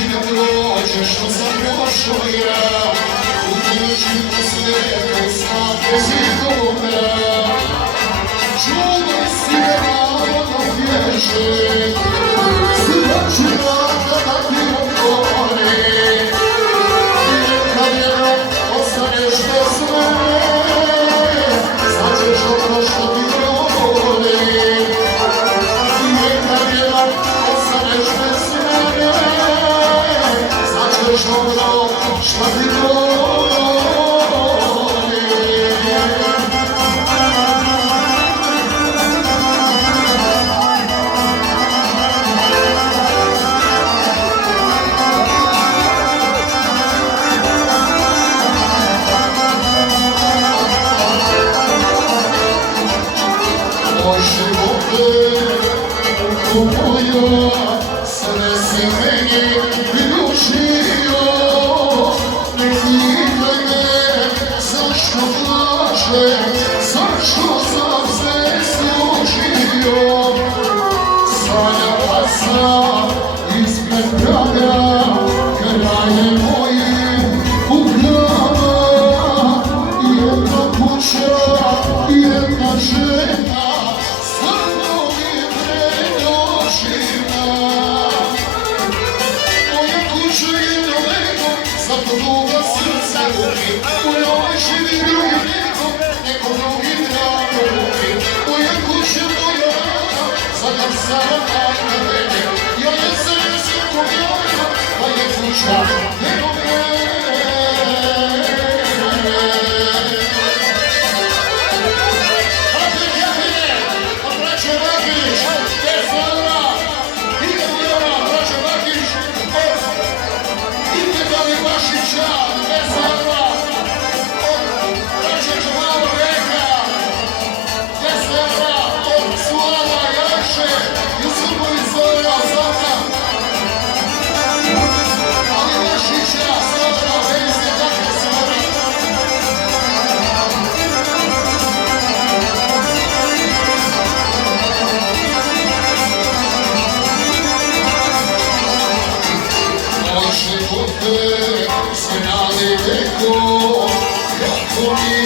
i da prođeš zaprašuje, u duši po svetu slake zidove. Čuvaj si rano bježe, sreći vrata da ti otvori. I kad je rok ostaneš bez mene, značeš ono što ti govori. I kad je rok ostaneš bez mene, značeš ono što ti govori. Moja, sve si meni pridušio, ne pitaj me zašto plačem, zašto sam se služio. Sanjala sam ispred praga, kraje mojim uglama, jedna kuća, jedna žena. Zato duga srca ruki, u njoj živi drugi neko, neko drugi drago ruki. Moja kuća, moja rana, zadam samo tajna mene. Ja je sreće kogljena, moja kuća, nego mene. Ate Kjapine, a braćo Vakić, bez vara, idem vjera, braćo Vakić, Vašića, Vesela, braća Džemala Reka, Vesela, Slava Jaše, Jusufović Zora Zota, ali Vašića, Slava, Vesela, takve Zora. Moj živote, znali neko, kako mi